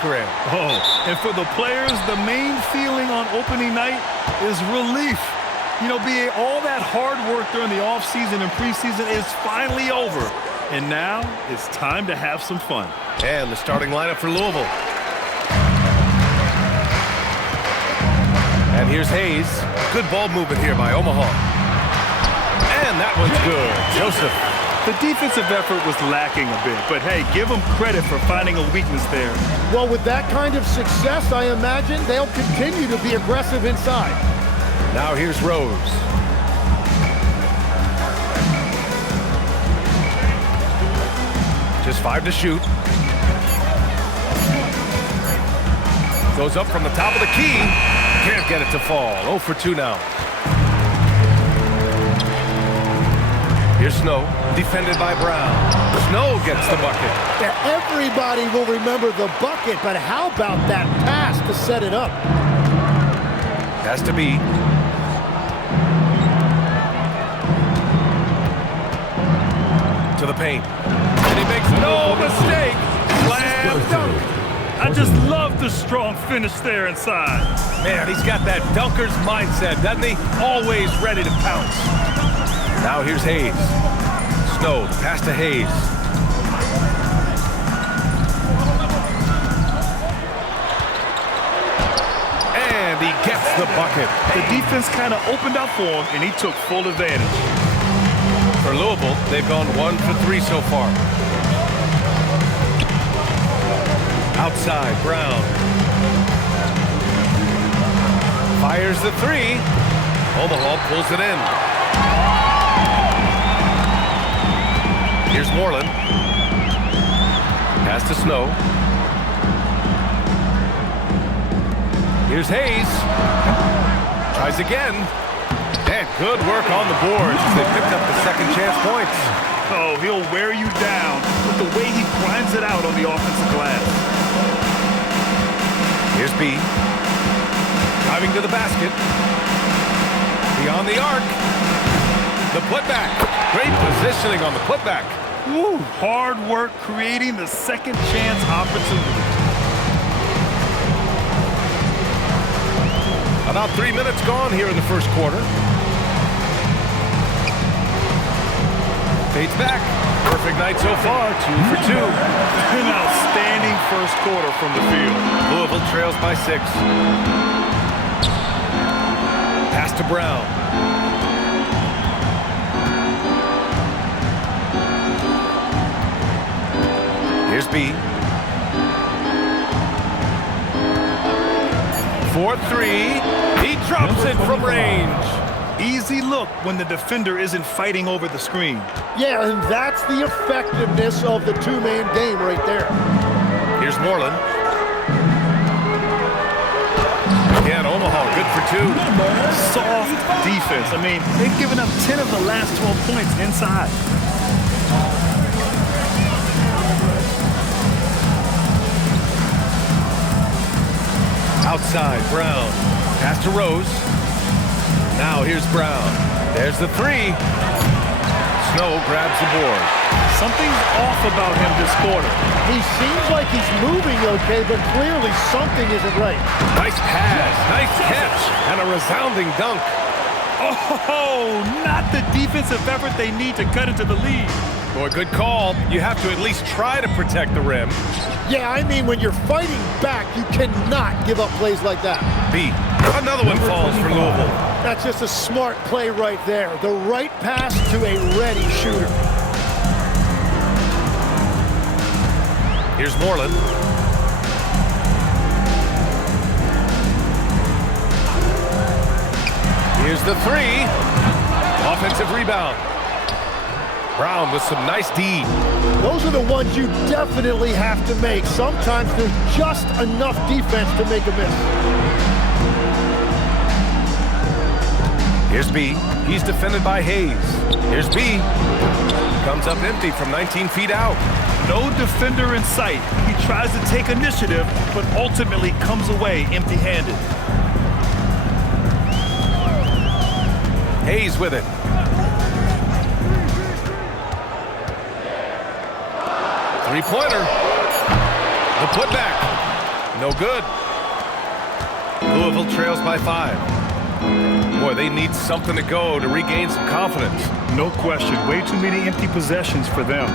career. Oh, and for the players, the main feeling on opening night is relief. You know, all that hard work during the offseason and preseason is finally over. And now it's time to have some fun. And the starting lineup for Louisville. And here's Hayes. Good ball movement here by Omaha. And that one's good. Joseph. The defensive effort was lacking a bit, but hey, give them credit for finding a weakness there. Well, with that kind of success, I imagine they'll continue to be aggressive inside. Now here's Rose. Just 5 to shoot. Goes up from the top of the key. Can't get it to fall. 0 for 2 now. Here's Snow, defended by Brown. Snow gets the bucket. Yeah, everybody will remember the bucket, but how about that pass to set it up? Has to be. To the paint. And he makes no mistake. Slam dunk. I just love the strong finish there inside. Man, he's got that dunker's mindset, doesn't he? Always ready to pounce. Now here's Hayes. Snow, pass to Hayes. And he gets the bucket. The defense kind of opened up for him, and he took full advantage. For Louisville, they've gone 1 for 3 so far. Outside, Brown. Fires the 3. Omaha pulls it in. Here's Moreland. Pass to Snow. Here's Hayes. Tries again. And good work on the boards as they picked up the second chance points. Oh, he'll wear you down with the way he grinds it out on the offensive glass. Here's B. Driving to the basket. Beyond the arc. The putback. Great positioning on the putback. Woo, hard work creating the second chance opportunity. About 3 minutes gone here in the first quarter. Fades back. Perfect night so far, 2 for 2. An outstanding first quarter from the field. Louisville trails by 6. Pass to Brown. Here's B. 4-3. He drops it from range. Easy look when the defender isn't fighting over the screen. Yeah, and that's the effectiveness of the two-man game right there. Here's Moreland. Again, Omaha, good for 2. Soft defense. I mean, they've given up 10 of the last 12 points inside. Outside, Brown. Pass to Rose. Now here's Brown. There's the 3. Snow grabs the board. Something's off about him this quarter. He seems like he's moving okay, but clearly something isn't right. Nice pass, nice catch, and a resounding dunk. Oh, not the defensive effort they need to cut into the lead. Boy, good call. You have to at least try to protect the rim. Yeah, I mean, when you're fighting back, you cannot give up plays like that. B. Another one falls for Louisville. That's just a smart play right there. The right pass to a ready shooter. Here's Moreland. Here's the 3. Offensive rebound. Brown with some nice D. Those are the ones you definitely have to make. Sometimes there's just enough defense to make a miss. Here's B. He's defended by Hayes. Here's B. Comes up empty from 19 feet out. No defender in sight. He tries to take initiative, but ultimately comes away empty-handed. Hayes with it. Three-pointer. The putback. No good. Louisville trails by 5. Boy, they need something to go to regain some confidence. No question. Way too many empty possessions for them.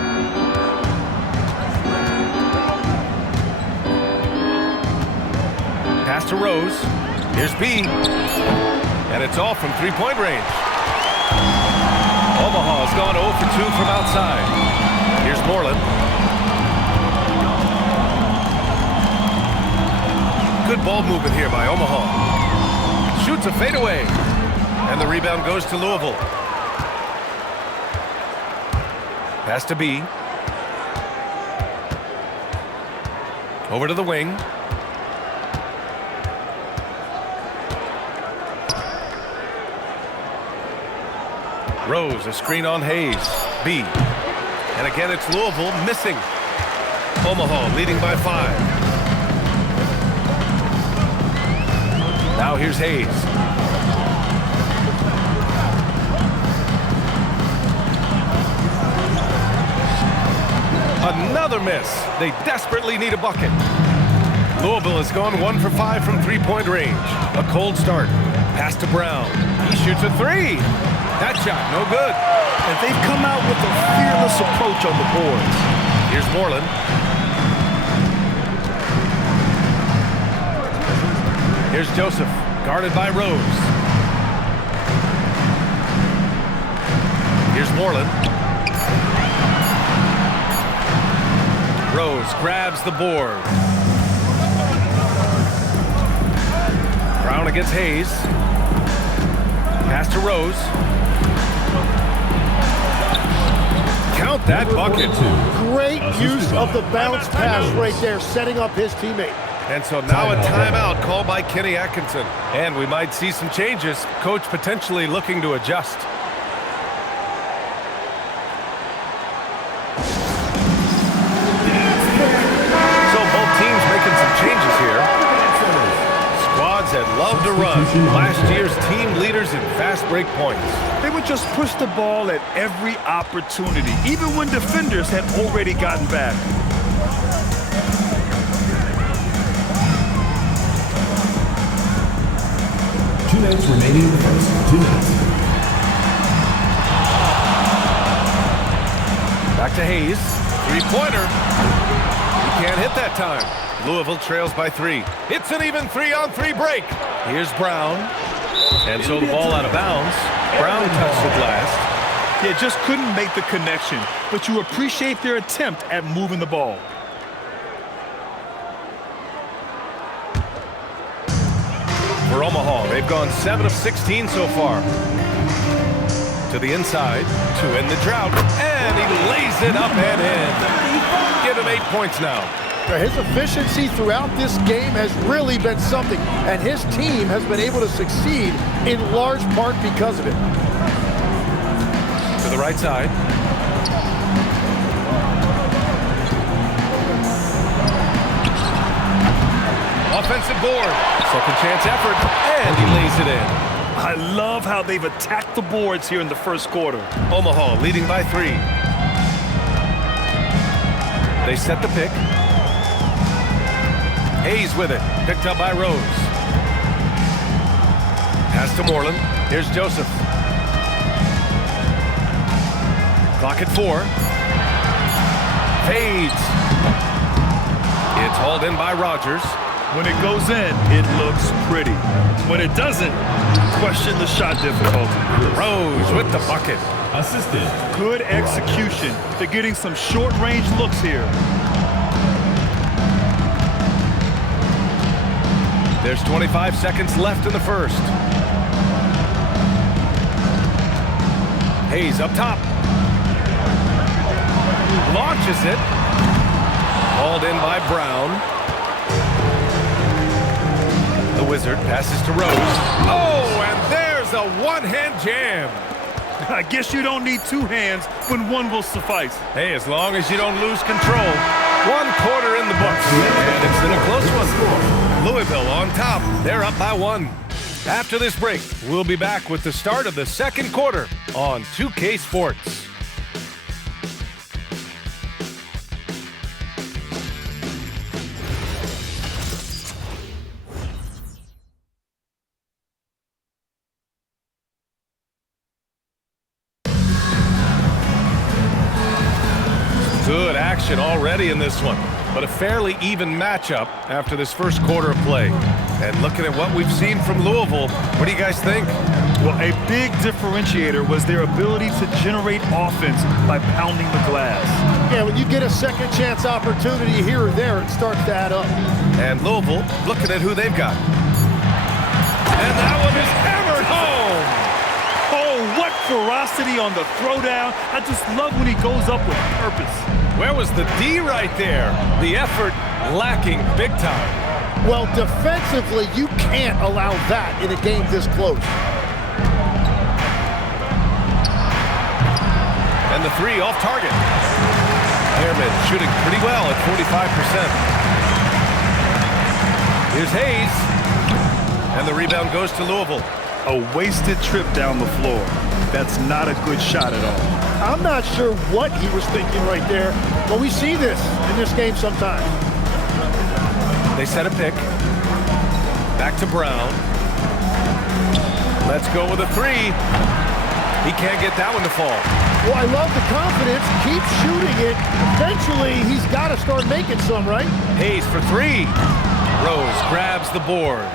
Pass to Rose. Here's B. And it's all from three-point range. Omaha's gone 0 for 2 from outside. Here's Moreland. Good ball movement here by Omaha. Shoots a fadeaway. And the rebound goes to Louisville. Pass to B. Over to the wing. Rose, a screen on Hayes. B. And again, it's Louisville missing. Omaha leading by 5. Now here's Hayes. Another miss. They desperately need a bucket. Louisville has gone 1 for 5 from three-point range. A cold start. Pass to Brown. He shoots a 3. That shot, no good. And they've come out with a fearless approach on the boards. Here's Moreland. Here's Joseph, guarded by Rose. Here's Moreland. Rose grabs the board. Brown against Hayes. Pass to Rose. Count that bucket. Great use of the bounce pass right there, setting up his teammate. And so now a timeout called by Kenny Atkinson. And we might see some changes. Coach potentially looking to adjust. So both teams making some changes here. Squads that love to run. Last year's team leaders in fast break points. They would just push the ball at every opportunity, even when defenders had already gotten back. 2 minutes remaining in the first. 2 minutes. Back to Hayes. Three-pointer. He can't hit that time. Louisville trails by 3. It's an even 3-on-3 break. Here's Brown. And so the ball out of bounds. Brown touched the glass. Yeah, just couldn't make the connection, but you appreciate their attempt at moving the ball. For Omaha, they've gone 7 of 16 so far. To the inside, to end the drought, and he lays it up and in. Give him 8 points now. His efficiency throughout this game has really been something, and his team has been able to succeed in large part because of it. To the right side. Offensive board. Second chance effort, and he lays it in. I love how they've attacked the boards here in the first quarter. Omaha leading by 3. They set the pick. Hayes with it, picked up by Rose. Pass to Moreland. Here's Joseph. Clock at 4. Fades. It's hauled in by Rogers. When it goes in, it looks pretty. When it doesn't, question the shot difficulty. Rose with the bucket. Assistant. Good execution. They're getting some short-range looks here. There's 25 seconds left in the first. Hayes up top. Launches it. Hauled in by Brown. The Wizard passes to Rose. Oh, and there's a one-hand jam. I guess you don't need 2 hands when one will suffice. Hey, as long as you don't lose control. 1 quarter in the books, and it's in a close one. Louisville on top. They're up by 1. After this break, we'll be back with the start of the second quarter on 2K Sports. action already in this one, but a fairly even matchup after this first quarter of play. And looking at what we've seen from Louisville, what do you guys think? Well, a big differentiator was their ability to generate offense by pounding the glass. Yeah, when you get a second chance opportunity here or there, it starts to add up. And Louisville looking at who they've got. And that one is hammered home. Oh, what ferocity on the throwdown. I just love when he goes up with purpose. Where was the D right there? The effort lacking big time. Well, defensively, you can't allow that in a game this close. And the three off target. Airmen shooting pretty well at 45%. Here's Hayes. And the rebound goes to Louisville. A wasted trip down the floor. That's not a good shot at all. I'm not sure what he was thinking right there, but we see this in this game sometimes. They set a pick. Back to Brown. Let's go with a three. He can't get that one to fall. Well, I love the confidence. Keep shooting it. Eventually, he's got to start making some, right? Hayes for three. Rose grabs the board.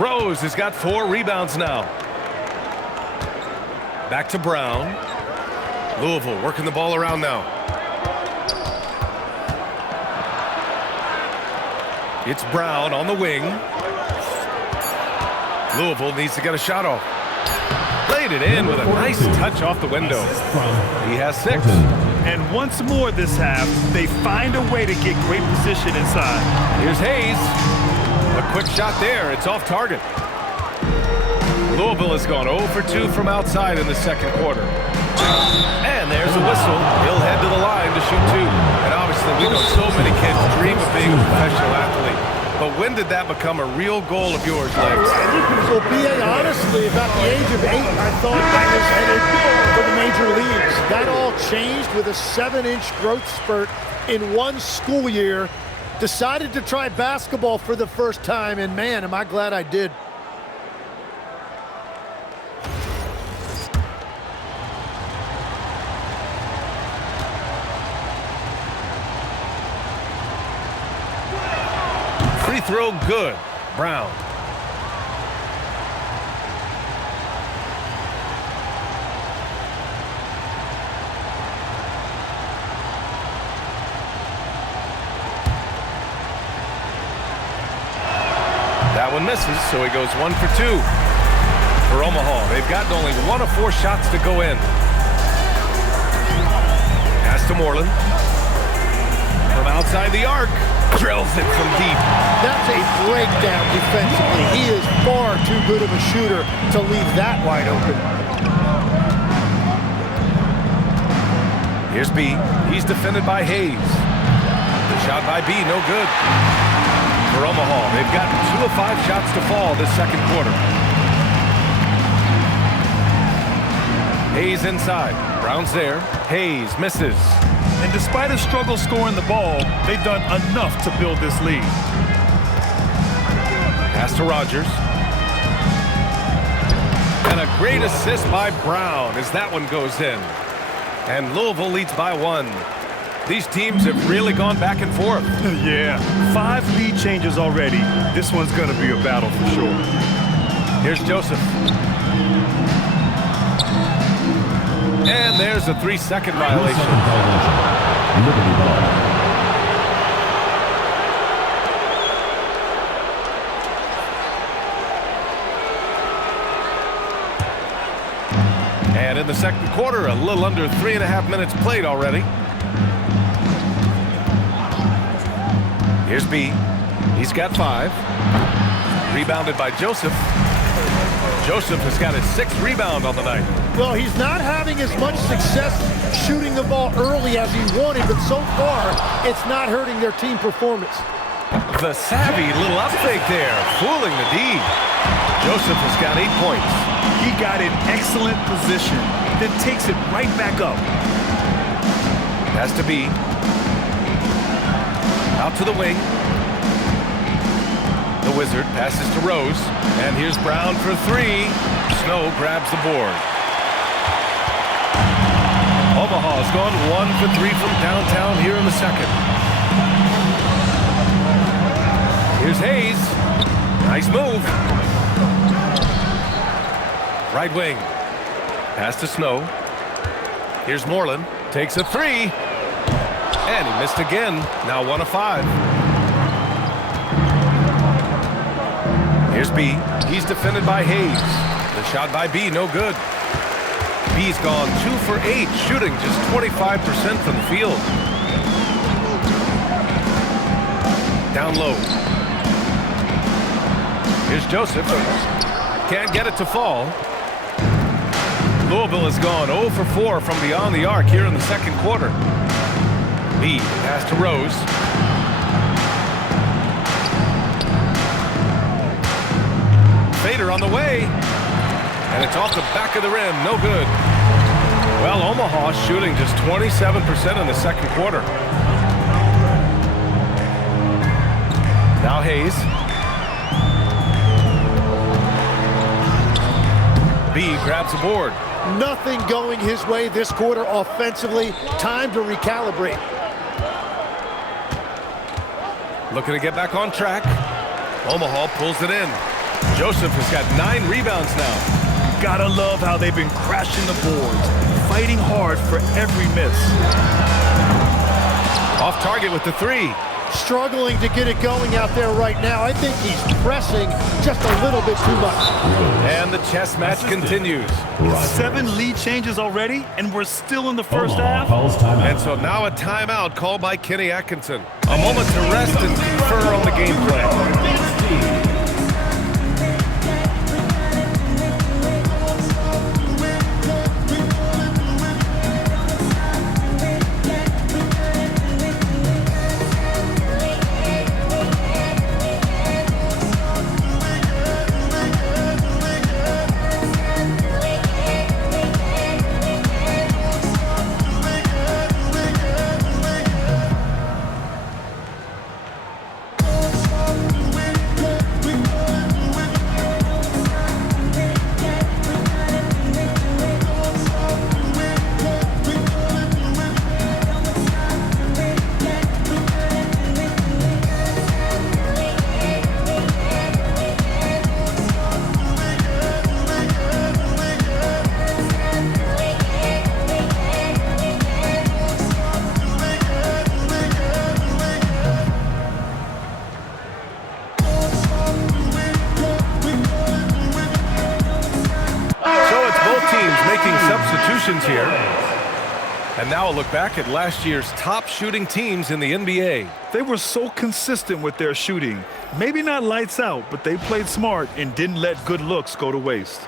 Rose has got 4 rebounds now. Back to Brown. Louisville working the ball around now. It's Brown on the wing. Louisville needs to get a shot off. Played it in with a nice touch off the window. He has 6. And once more this half, they find a way to get great position inside. Here's Hayes. A quick shot there. It's off target. Louisville has gone 0 for 2 from outside in the second quarter. And there's a whistle. He'll head to the line to shoot 2. And obviously we know so many kids dream of being a professional athlete. But when did that become a real goal of yours, Legs? So B.A., honestly, about the age of 8, I thought I was headed for the major leagues. That all changed with a 7-inch growth spurt in one school year. Decided to try basketball for the first time, and man, am I glad I did. Free throw good. Brown. That one misses, so he goes 1 for 2 for Omaha. They've gotten only 1 of 4 shots to go in. Pass to Moreland. From outside the arc. Drills it from deep. That's a breakdown defensively. He is far too good of a shooter to leave that wide open. Here's B. He's defended by Hayes. The shot by B, no good. For Omaha, they've gotten 2 of 5 shots to fall this second quarter. Hayes inside. Brown's there. Hayes misses. And despite a struggle scoring the ball, they've done enough to build this lead. Pass to Rogers. And a great assist by Brown as that one goes in. And Louisville leads by 1. These teams have really gone back and forth. Yeah, 5 lead changes already. This one's going to be a battle for sure. Here's Joseph. And there's a 3-second violation. Liberty ball. And in the second quarter, a little under 3.5 minutes played already. Here's B. He's got 5. Rebounded by Joseph. Joseph has got his 6th rebound on the night. Well, he's not having as much success shooting the ball early as he wanted, but so far, it's not hurting their team performance. The savvy little up fake there, fooling the D. Joseph has got 8 points. He got in excellent position, then takes it right back up. Has to be. Out to the wing. The Wizard passes to Rose. And here's Brown for 3. Snow grabs the board. Omaha's gone 1 for 3 from downtown here in the second. Here's Hayes. Nice move. Right wing. Pass to Snow. Here's Moreland. Takes a 3. And he missed again. Now 1 of 5. Here's B. He's defended by Hayes. The shot by B, no good. B's gone 2 for 8, shooting just 25% from the field. Down low. Here's Joseph. Can't get it to fall. Louisville has gone 0 for 4 from beyond the arc here in the second quarter. B, pass to Rose. Fader on the way. And it's off the back of the rim. No good. Well, Omaha shooting just 27% in the second quarter. Now Hayes. B grabs a board. Nothing going his way this quarter offensively. Time to recalibrate. Looking to get back on track. Omaha pulls it in. Joseph has got 9 rebounds now. Gotta love how they've been crashing the boards, fighting hard for every miss. Off target with the 3. Struggling to get it going out there right now. I think he's pressing just a little bit too much. And the chess match continues. 7 lead changes already, and we're still in the first half. And so now a timeout called by Kenny Atkinson. A moment to rest and confer on the game plan. Here. And now a look back at last year's top shooting teams in the NBA. They were so consistent with their shooting. Maybe not lights out, but they played smart and didn't let good looks go to waste.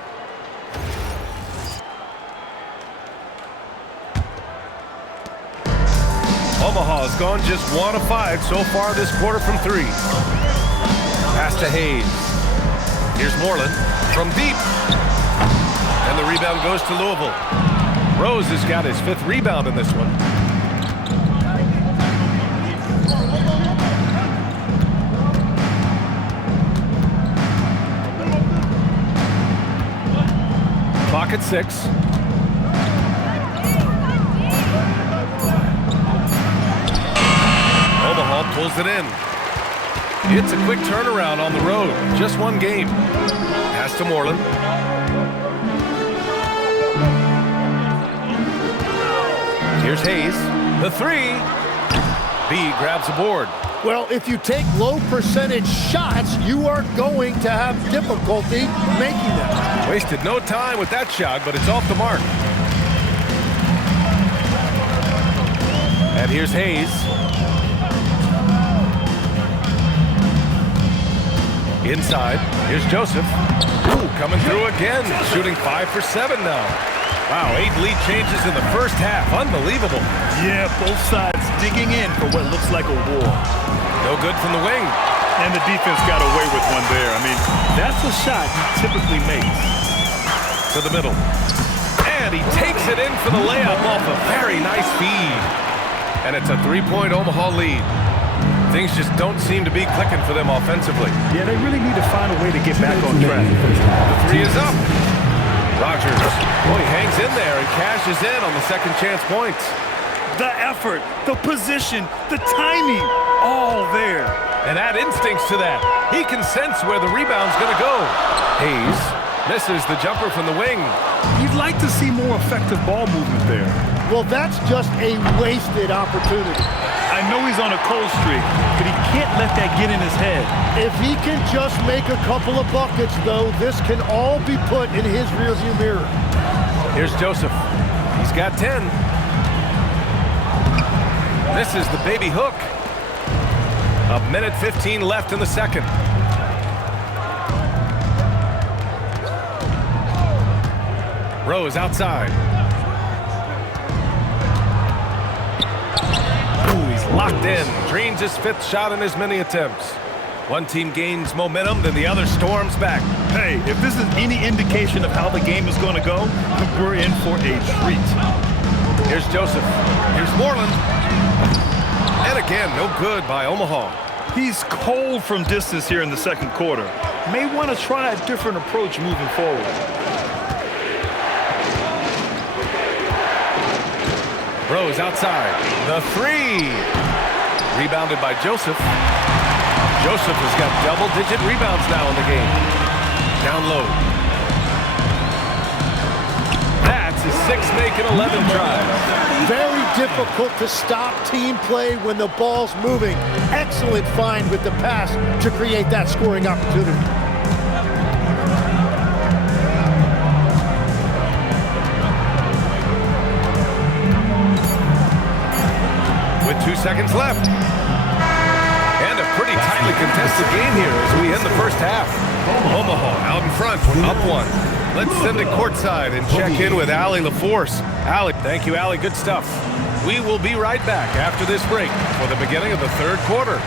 Omaha's gone just 1 of 5 so far this quarter from 3. Pass to Hayes. Here's Moreland from deep. And the rebound goes to Louisville. Rose has got his 5th rebound in this one. Clock at 6. Omaha pulls it in. It's a quick turnaround on the road. Just 1 game. Pass to Moreland. Here's Hayes. The 3. B grabs a board. Well, if you take low percentage shots, you are going to have difficulty making them. Wasted no time with that shot, but it's off the mark. And here's Hayes. Inside. Here's Joseph. Ooh, coming through again. Shooting 5 for 7 now. Wow, 8 lead changes in the first half. Unbelievable. Yeah, both sides digging in for what looks like a war. No good from the wing. And the defense got away with one there. I mean, that's a shot he typically makes. To the middle. And he takes it in for the layup off a very nice feed. And it's a 3-point Omaha lead. Things just don't seem to be clicking for them offensively. Yeah, they really need to find a way to get back on track. The 3 is up. Rogers. Oh, he hangs in there and cashes in on the second chance points. The effort, the position, the timing, all there. And add instincts to that. He can sense where the rebound's going to go. Hayes misses the jumper from the wing. You'd like to see more effective ball movement there. Well, that's just a wasted opportunity. I know he's on a cold streak, but he can't let that get in his head. If he can just make a couple of buckets, though, this can all be put in his rearview mirror. Here's Joseph. He's got 10. This is the baby hook. 1:15 left in the second. Rose outside. Ooh, he's locked in. Drains his 5th shot in as many attempts. One team gains momentum, then the other storms back. Hey, if this is any indication of how the game is going to go, we're in for a treat. Here's Joseph. Here's Moreland. And again, no good by Omaha. He's cold from distance here in the second quarter. May want to try a different approach moving forward. Rose outside. The 3. Rebounded by Joseph. Joseph has got double-digit rebounds now in the game. Down low. That's his 6th make and 11 tries. Very difficult to stop team play when the ball's moving. Excellent find with the pass to create that scoring opportunity. With 2 seconds left. And a pretty tightly contested game here as we end the first half. Omaha out in front, up 1. Let's send it courtside and check in with Allie LaForce. Allie, thank you, Allie. Good stuff. We will be right back after this break for the beginning of the third quarter.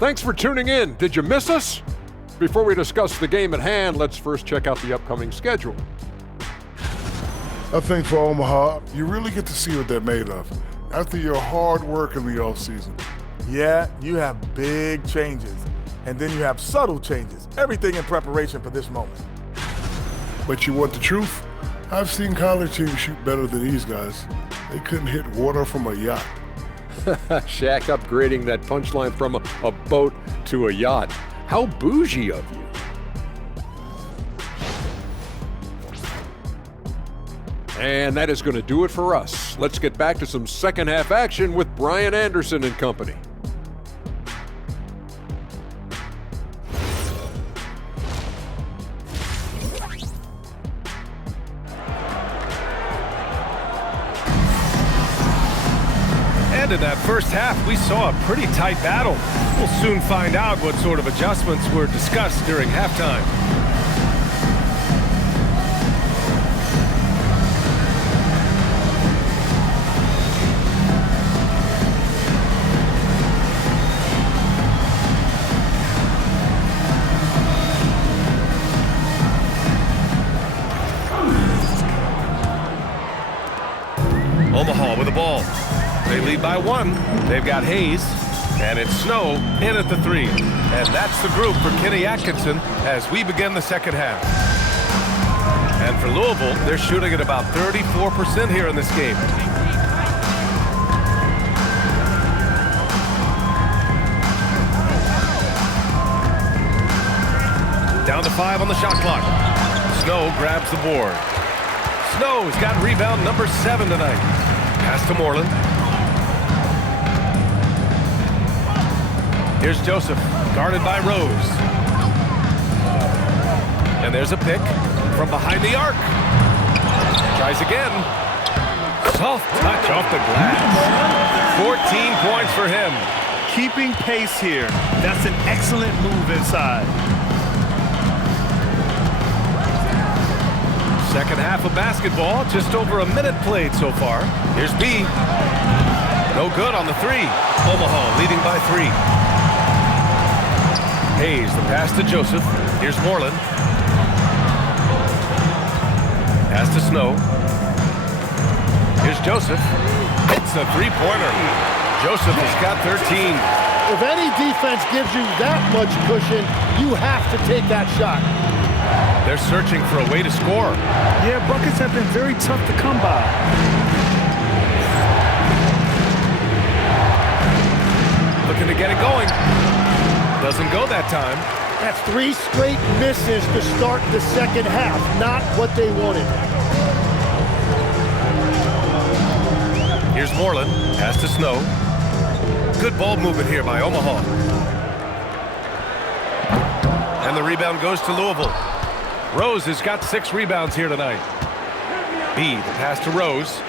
Thanks for tuning in. Did you miss us? Before we discuss the game at hand, let's first check out the upcoming schedule. I think for Omaha, you really get to see what they're made of after your hard work in the offseason. Yeah, you have big changes, and then you have subtle changes. Everything in preparation for this moment. But you want the truth? I've seen college teams shoot better than these guys. They couldn't hit water from a yacht. Shaq upgrading that punchline from a boat to a yacht. How bougie of you. And that is going to do it for us. Let's get back to some second half action with Brian Anderson and company. And in that first half, we saw a pretty tight battle. We'll soon find out what sort of adjustments were discussed during halftime. Omaha with the ball. They lead by 1. They've got Hayes, and it's Snow in at the 3. And that's the group for Kenny Atkinson as we begin the second half. And for Louisville, they're shooting at about 34% here in this game. Down to 5 on the shot clock. Snow grabs the board. Snow's got rebound number 7 tonight. Pass to Moreland. Here's Joseph, guarded by Rose. And there's a pick from behind the arc. Tries again. Soft touch off the glass. 14 points for him. Keeping pace here. That's an excellent move inside. Second half of basketball, just over a minute played so far. Here's B. No good on the 3. Omaha leading by 3. Hayes, the pass to Joseph. Here's Moreland. Pass to Snow. Here's Joseph. It's a 3-pointer. Joseph has got 13. If any defense gives you that much cushion, you have to take that shot. They're searching for a way to score. Yeah, buckets have been very tough to come by. Looking to get it going. Doesn't go that time. That's 3 straight misses to start the second half. Not what they wanted. Here's Moreland. Pass to Snow. Good ball movement here by Omaha. And the rebound goes to Louisville. Rose has got 6 rebounds here tonight. B, the pass to Rose.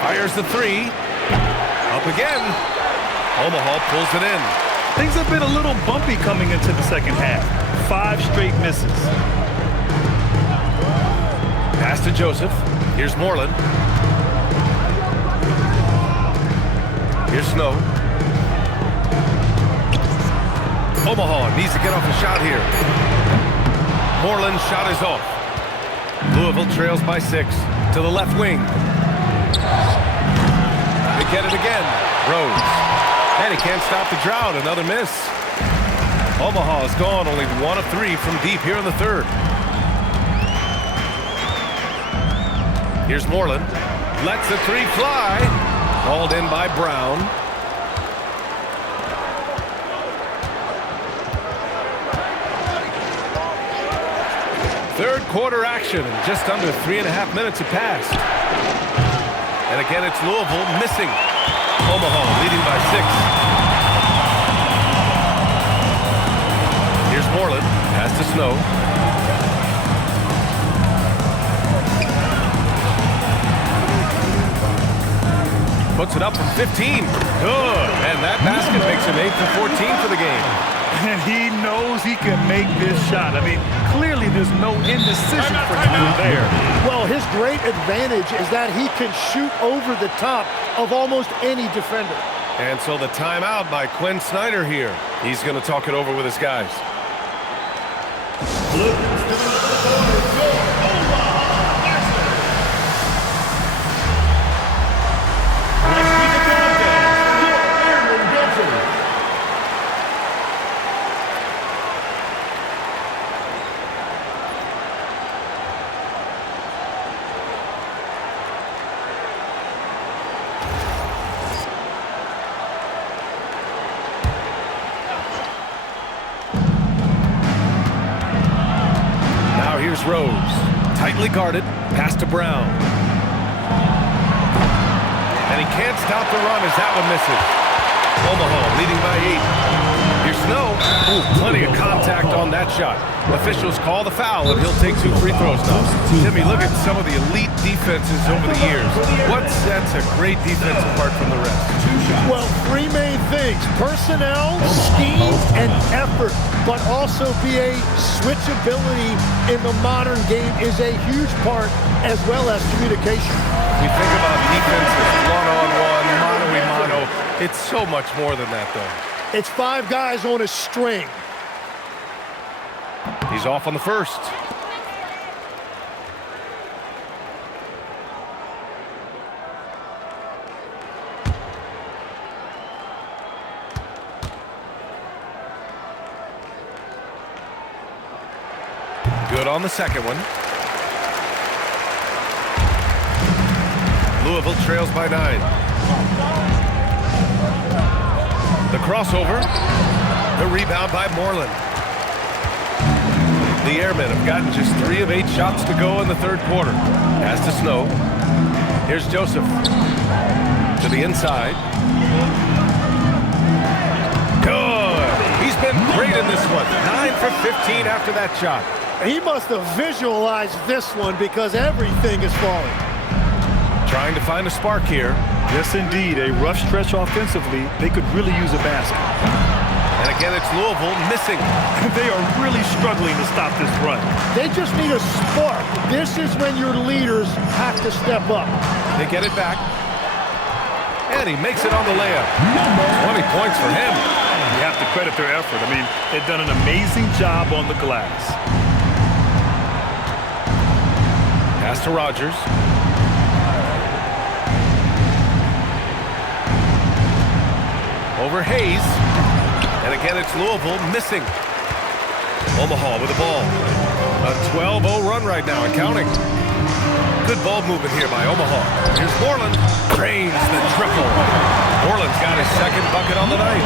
Fires the 3. Up again. Omaha pulls it in. Things have been a little bumpy coming into the second half. 5 straight misses. Pass to Joseph. Here's Moreland. Here's Snow. Omaha needs to get off a shot here. Moreland's shot is off. Louisville trails by 6 to the left wing. They get it again. Rose. And he can't stop the drought. Another miss. Omaha has gone only 1 of 3 from deep here in the third. Here's Moreland. Lets the 3 fly. Called in by Brown. Third quarter action. Just under 3.5 minutes have passed. And again, it's Louisville missing. Omaha leading by 6. Here's Moreland. Pass to Snow. Puts it up from 15. Good. And that basket makes him 8 for 14 for the game. And he knows he can make this shot. I mean, clearly there's no indecision for him there. Well, his great advantage is that he can shoot over the top of almost any defender. And so the timeout by Quinn Snyder here. He's going to talk it over with his guys. Here's Rose. Tightly guarded. Pass to Brown. And he can't stop the run as that one misses. Omaha leading by 8. Here's Snow. Ooh, plenty of contact on that shot. Officials call the foul, and he'll take 2 free throws now. Jimmy, look at some of the elite defenses over the years. What sets a great defense apart from the rest? Well, 3 main things. Personnel, scheme, and effort. But also BA switchability in the modern game is a huge part, as well as communication. We think about defense as one-on-one, mano-a-mano. It's so much more than that, though. It's 5 guys on a string. He's off on the first. Good on the second one. Louisville trails by 9. The crossover. The rebound by Moreland. The Airmen have gotten just 3 of 8 shots to go in the third quarter. Pass to Snow. Here's Joseph. To the inside. Good. He's been great in this one. 9 for 15 after that shot. He must have visualized this one because everything is falling. Trying to find a spark here. Yes, indeed. A rough stretch offensively. They could really use a basket. And again, it's Louisville missing. They are really struggling to stop this run. They just need a spark. This is when your leaders have to step up. They get it back. And he makes it on the layup. 20 points for him. You have to credit their effort. I mean, they've done an amazing job on the glass. Pass to Rogers. Over Hayes. And again, it's Louisville missing. Omaha with the ball. A 12-0 run right now and counting. Good ball movement here by Omaha. Here's Moreland. Drains the triple. Moreland's got his second bucket on the night.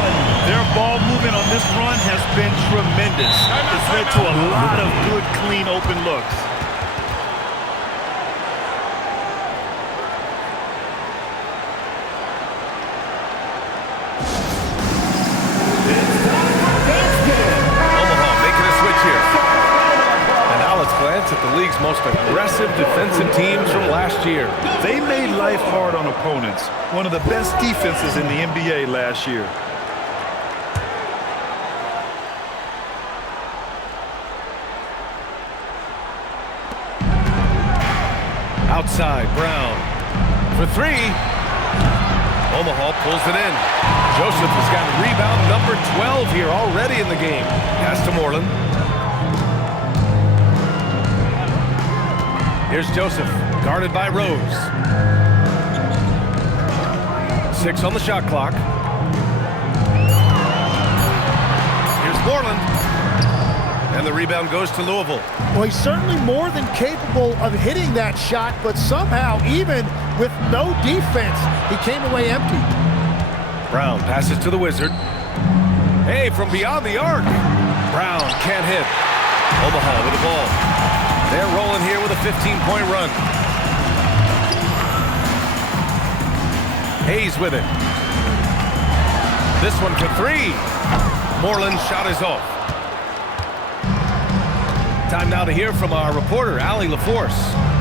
Their ball movement on this run has been tremendous. It's led to a lot of good, clean, open looks. Omaha making a switch here. And now let's glance at the league's most aggressive defensive teams from last year. They made life hard on opponents. One of the best defenses in the NBA last year. Outside, Brown for three. Omaha pulls it in. Joseph has got rebound number 12 here already in the game. Pass to Moreland. Here's Joseph, guarded by Rose. 6 on the shot clock. Here's Moreland. And the rebound goes to Louisville. Well, he's certainly more than capable of hitting that shot, but somehow, even with no defense, he came away empty. Brown passes to the Wizard. Hey, from beyond the arc. Brown can't hit. Omaha with the ball. They're rolling here with a 15-point run. Hayes with it. This one for three. Moreland's shot is off. Time now to hear from our reporter, Allie LaForce.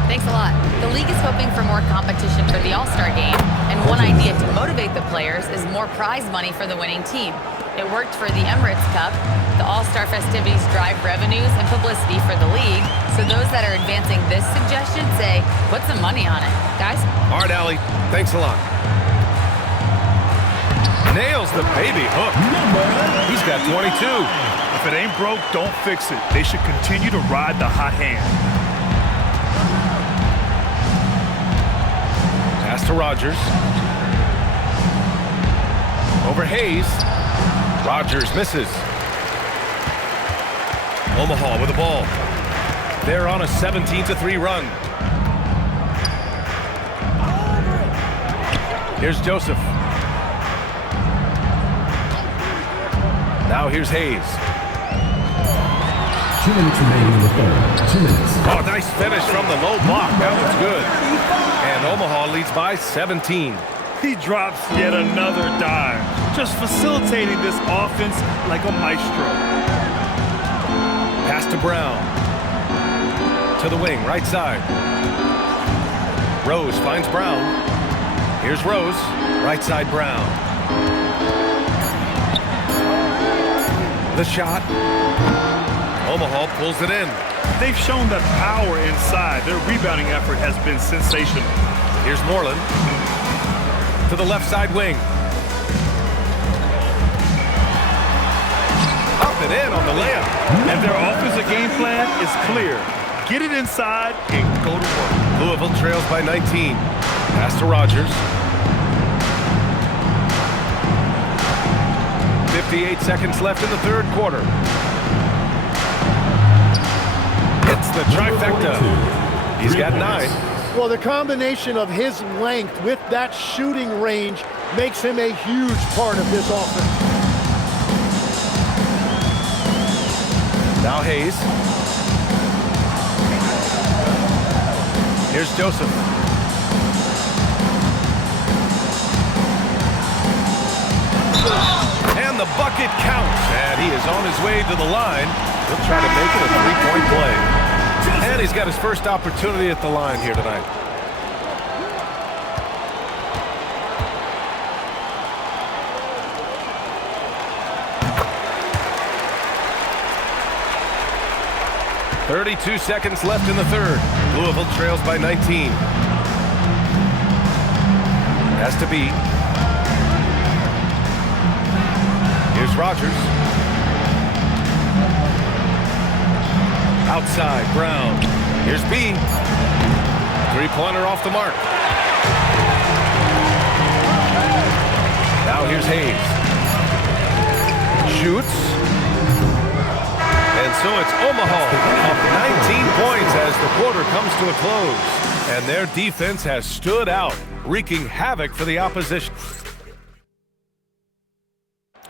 Thanks a lot. The league is hoping for more competition for the All-Star game, and one idea to motivate the players is more prize money for the winning team. It worked for the Emirates Cup. The All-Star festivities drive revenues and publicity for the league, so those that are advancing this suggestion say, put some money on it. Guys? All right, Allie. Thanks a lot. Nails the baby hook. He's got 22. If it ain't broke, don't fix it. They should continue to ride the hot hand. Pass to Rogers. Over Hayes. Rogers misses. Omaha with the ball. They're on a 17-3 run. Here's Joseph. Now here's Hayes. 2 minutes remaining in the third. 2 minutes. Oh, nice finish from the low block. That was good. And Omaha leads by 17. He drops yet another dime, just facilitating this offense like a maestro. Pass to Brown. To the wing, right side. Rose finds Brown. Here's Rose, right side Brown. The shot. Omaha pulls it in. They've shown that power inside. Their rebounding effort has been sensational. Here's Moreland. To the left side wing. Up and in on the layup. And their offensive game plan is clear. Get it inside and go to work. Louisville trails by 19. Pass to Rogers. 58 seconds left in the third quarter. It's the trifecta. He's got 9. Well, the combination of his length with that shooting range makes him a huge part of this offense. Now Hayes. Here's Joseph. And the bucket counts. And he is on his way to the line. He'll try to make it a three-point play. And he's got his first opportunity at the line here tonight. .32 seconds left in the third. Louisville trails by 19. Has to be. Here's Rogers. Outside, Brown. Here's B. Three-pointer off the mark. Now here's Hayes. shoots. And so it's Omaha up 19 points as the quarter comes to a close. And their defense has stood out, wreaking havoc for the opposition.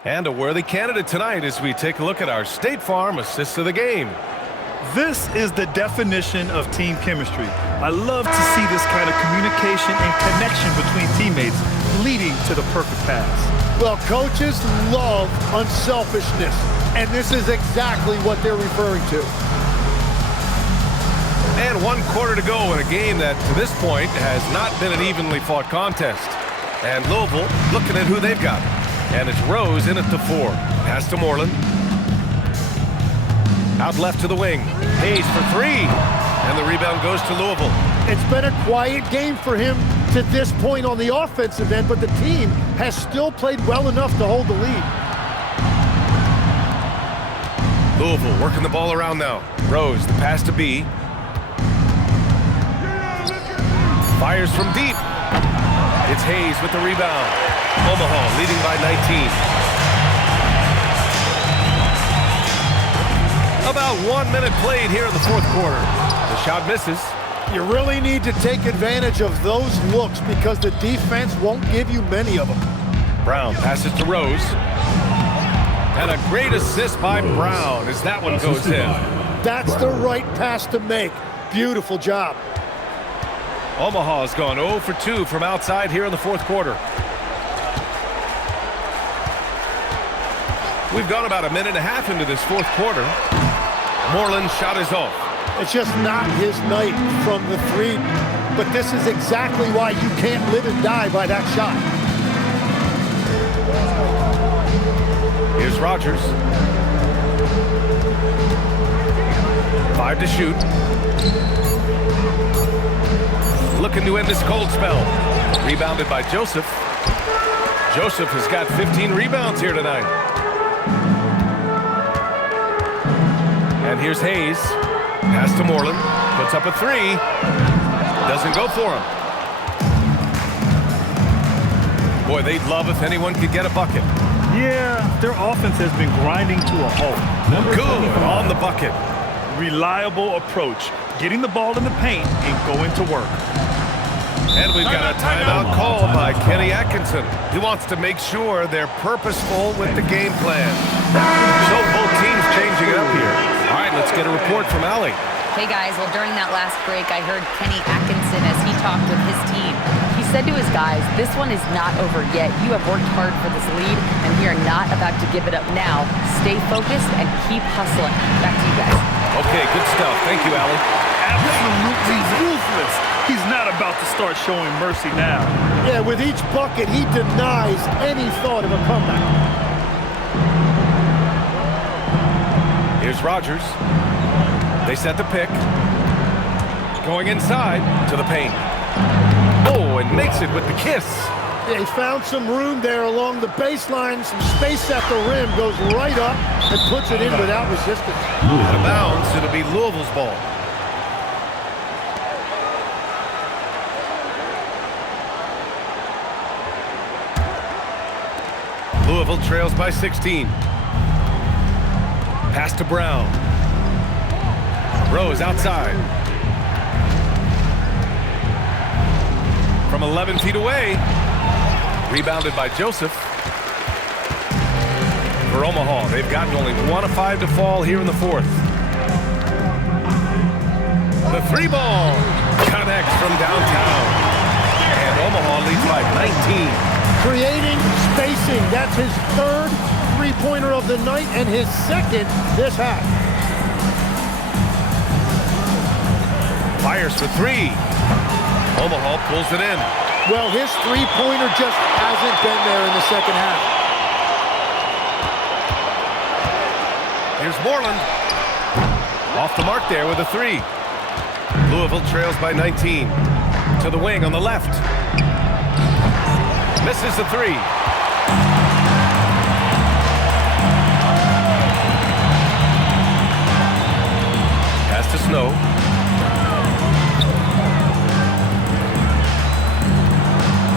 And a worthy candidate tonight as we take a look at our State Farm assist of the game. This is the definition of team chemistry. I love to see this kind of communication and connection between teammates leading to the perfect pass. Well, coaches love unselfishness, and this is exactly what they're referring to. And 1 quarter to go in a game that, to this point, has not been an evenly fought contest. And Louisville looking at who they've got. And it's Rose in at the 4. Pass to Moreland. Out left to the wing. Hayes for 3. And the rebound goes to Louisville. It's been a quiet game for him to this point on the offensive end, but the team has still played well enough to hold the lead. Louisville working the ball around now. Rose, the pass to B. Fires from deep. It's Hayes with the rebound. Omaha leading by 19. About 1 minute played here in the 4th quarter. The shot misses. You really need to take advantage of those looks because the defense won't give you many of them. Brown passes to Rose. And a great assist by Brown as that one goes in. That's the right pass to make. Beautiful job. Omaha's gone 0 for 2 from outside here in the 4th quarter. We've gone about a minute and a half into this 4th quarter. Moreland's shot is off. It's just not his night from the 3, but this is exactly why you can't live and die by that shot. Here's Rogers. 5 to shoot. Looking to end this cold spell. Rebounded by Joseph. Joseph has got 15 rebounds here tonight. And here's Hayes. Pass to Moreland. Puts up a 3. Doesn't go for him. Boy, they'd love if anyone could get a bucket. Yeah, their offense has been grinding to a halt. Good on the bucket. Reliable approach. Getting the ball in the paint and going to work. And we've got a timeout call by Kenny Atkinson. He wants to make sure they're purposeful with the game plan. So both teams changing it up here. All right, let's get a report from Allie. Hey guys, well during that last break, I heard Kenny Atkinson as he talked with his team. He said to his guys, this one is not over yet. You have worked hard for this lead, and we are not about to give it up now. Stay focused and keep hustling. Back to you guys. Okay, good stuff. Thank you, Allie. Absolutely ruthless. He's not about to start showing mercy now. Yeah, with each bucket, he denies any thought of a comeback. Here's Rogers. They set the pick. Going inside to the paint. Oh, and makes it with the kiss. Yeah, he found some room there along the baseline, some space at the rim, goes right up and puts it in without resistance. Out of bounds, it'll be Louisville's ball. Louisville trails by 16. Pass to Brown. Rose outside. From 11 feet away. Rebounded by Joseph. For Omaha, they've gotten only 1 of 5 to fall here in the 4th. The 3 ball connects from downtown. And Omaha leads by 19. Creating spacing. That's his 3rd three-pointer of the night and his 2nd this half. Fires for 3. Omaha pulls it in. Well, his three-pointer just hasn't been there in the 2nd half. Here's Moreland. Off the mark there with a 3. Louisville trails by 19. To the wing on the left. Misses the 3. Pass to Snow.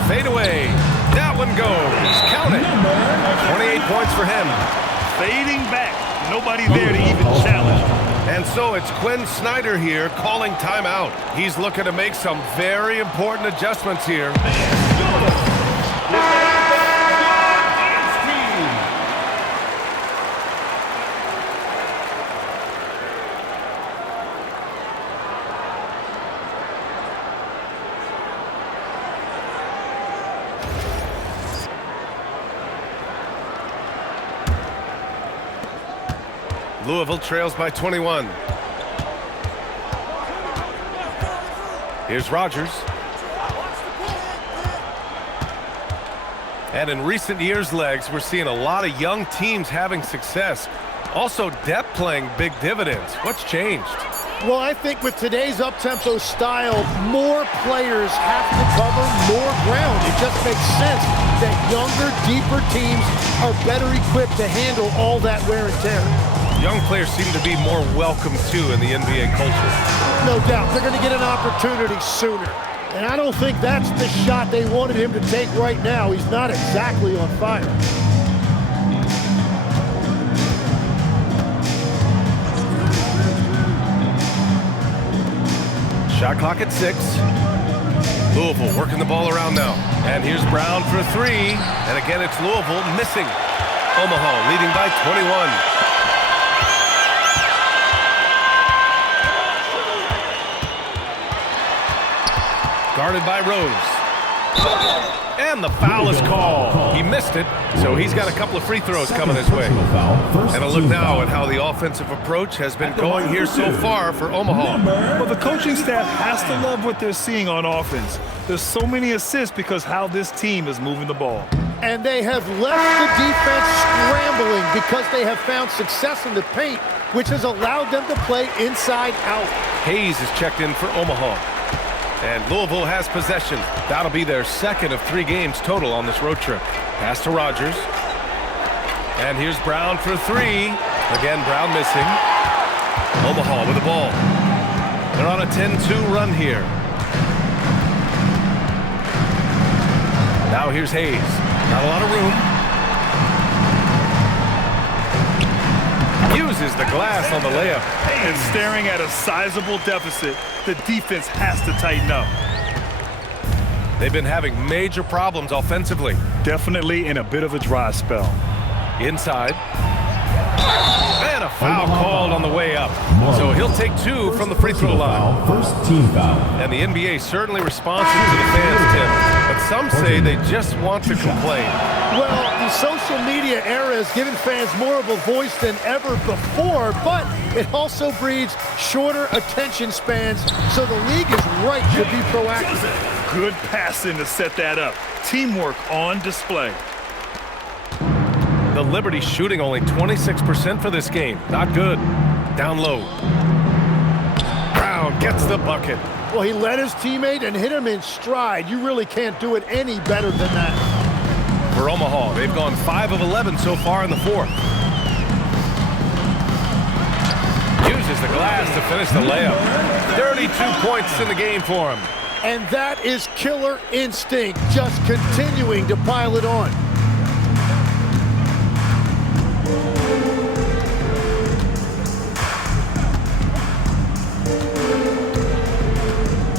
Fade away. That one goes. Count it. 28 points for him. fading back. Nobody there to even challenge. And so it's Quinn Snyder here calling timeout. He's looking to make some very important adjustments here. Louisville trails by 21. Here's Rogers. And in recent years, Legs, we're seeing a lot of young teams having success. Also, depth playing big dividends. What's changed? Well, I think with today's up-tempo style, more players have to cover more ground. It just makes sense that younger, deeper teams are better equipped to handle all that wear and tear. Young players seem to be more welcome, too, in the NBA culture. No doubt. They're going to get an opportunity sooner. And I don't think that's the shot they wanted him to take right now. He's not exactly on fire. Shot clock at 6. Louisville working the ball around now. And here's Brown for 3. And again, it's Louisville missing. Omaha leading by 21. Guarded by Rose. And the foul is called. He missed it, so he's got a couple of free throws coming his way. And a look now at how the offensive approach has been going here so far for Omaha. Well, the coaching staff has to love what they're seeing on offense. There's so many assists because how this team is moving the ball. And they have left the defense scrambling because they have found success in the paint, which has allowed them to play inside out. Hayes is checked in for Omaha. And Louisville has possession. That'll be their second of 3 games total on this road trip. Pass to Rogers. And here's Brown for 3. Again, Brown missing. Omaha with the ball. They're on a 10-2 run here. Now here's Hayes. Not a lot of room. Uses the glass on the layup. And staring at a sizable deficit, the defense has to tighten up. They've been having major problems offensively. Definitely in a bit of a dry spell. Inside. And a foul called on the way up. So he'll take 2 from the free throw line. First team foul. And the NBA certainly responsive to the fans, Tim. But some say they just want to complain. Well, the social media era has given fans more of a voice than ever before, but it also breeds shorter attention spans, so the league is right to be proactive. Good passing to set that up. Teamwork on display. The Liberty shooting only 26% for this game. Not good. Down low. Brown gets the bucket. Well, he led his teammate and hit him in stride. You really can't do it any better than that. For Omaha, they've gone 5 of 11 so far in the 4th. Uses the glass to finish the layup. 32 points in the game for him. And that is killer instinct, just continuing to pile it on.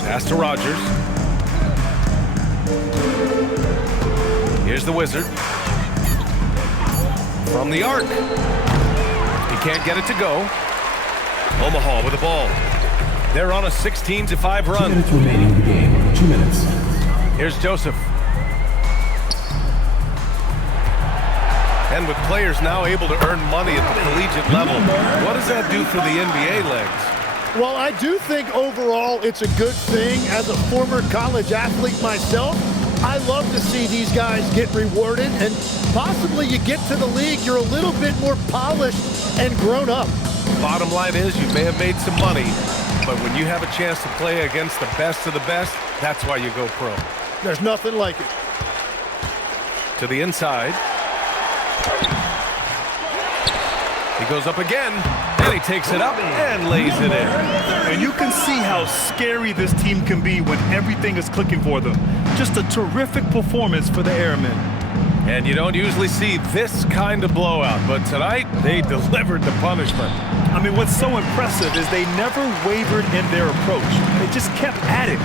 Pass to Rogers. Here's the Wizard. From the arc. He can't get it to go. Omaha with the ball. They're on a 16-5 run. 2 minutes remaining in the game. 2 minutes. Here's Joseph. And with players now able to earn money at the collegiate level, what does that do for the NBA, Legs? Well, I do think overall it's a good thing. As a former college athlete myself, I love to see these guys get rewarded, and possibly you get to the league, you're a little bit more polished and grown up. Bottom line is you may have made some money, but when you have a chance to play against the best of the best, that's why you go pro. There's nothing like it. To the inside. He goes up again, and he takes it up and lays it in. And you can see how scary this team can be when everything is clicking for them. Just a terrific performance for the Airmen. And you don't usually see this kind of blowout, but tonight they delivered the punishment. I mean, what's so impressive is they never wavered in their approach. They just kept at it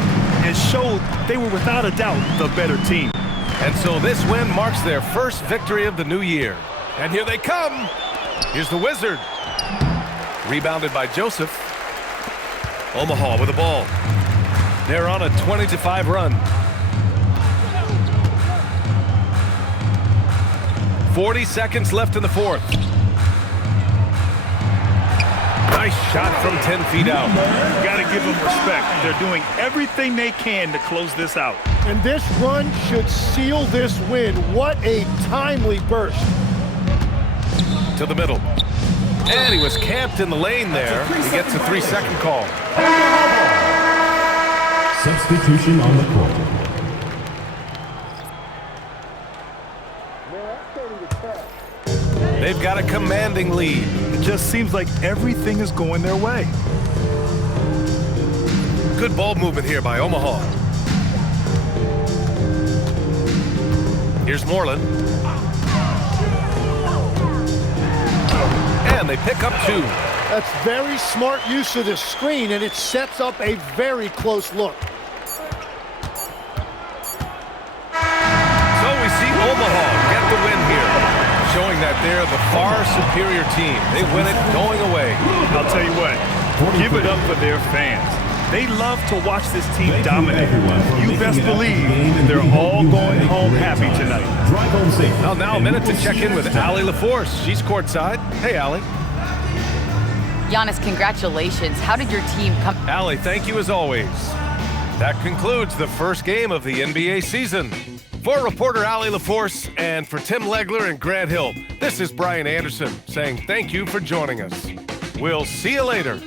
and showed they were without a doubt the better team. And so this win marks their first victory of the new year. And here they come. Here's the Wizard. Rebounded by Joseph. Omaha with the ball. They're on a 20-5 run. 40 seconds left in the fourth. Nice shot from 10 feet out. Got to give them respect. They're doing everything they can to close this out. And this run should seal this win. What a timely burst. To the middle. And he was camped in the lane there. He gets a 3-second call. Substitution on the court. They've got a commanding lead. It just seems like everything is going their way. Good ball movement here by Omaha. Here's Moreland. And they pick up 2. That's very smart use of the screen, and it sets up a very close look. So we see Omaha get the win here, showing that they're the far superior team. They win it going away. I'll tell you what, give it up for their fans. They love to watch this team dominate. You best believe they're all going home happy tonight. Drive home safe. Well, now a minute to check in with Allie LaForce. She's courtside. Hey, Allie. Giannis, congratulations. How did your team come? Allie, thank you as always. That concludes the first game of the NBA season. For reporter Allie LaForce and for Tim Legler and Grant Hill, this is Brian Anderson saying thank you for joining us. We'll see you later.